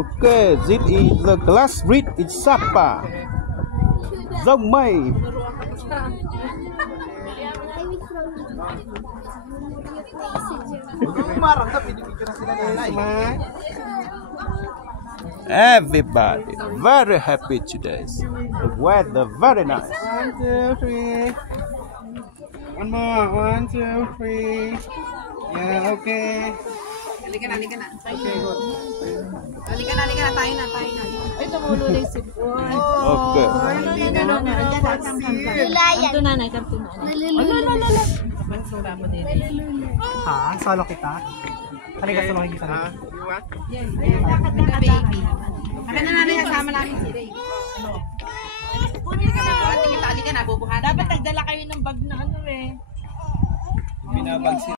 Okay, this is the glass bridge in Sapa. Zongmai. Everybody very happy today. The weather very nice. 1, 2, 3. One more. 1, 2, 3. Yeah, okay. Halika na. Okay, good. Halika na. Tayo na. Ay, tumulo na yung sipon. Okay. Kanto nanay, kanto nanay. Mansura mo din. Ha? Solo kita? Halika, solo kita na. Baby. Akin na namin kasama namin si Ray. Halika na, bubuhatin. Dapat nagdala kayo ng bag na ano eh. Binabag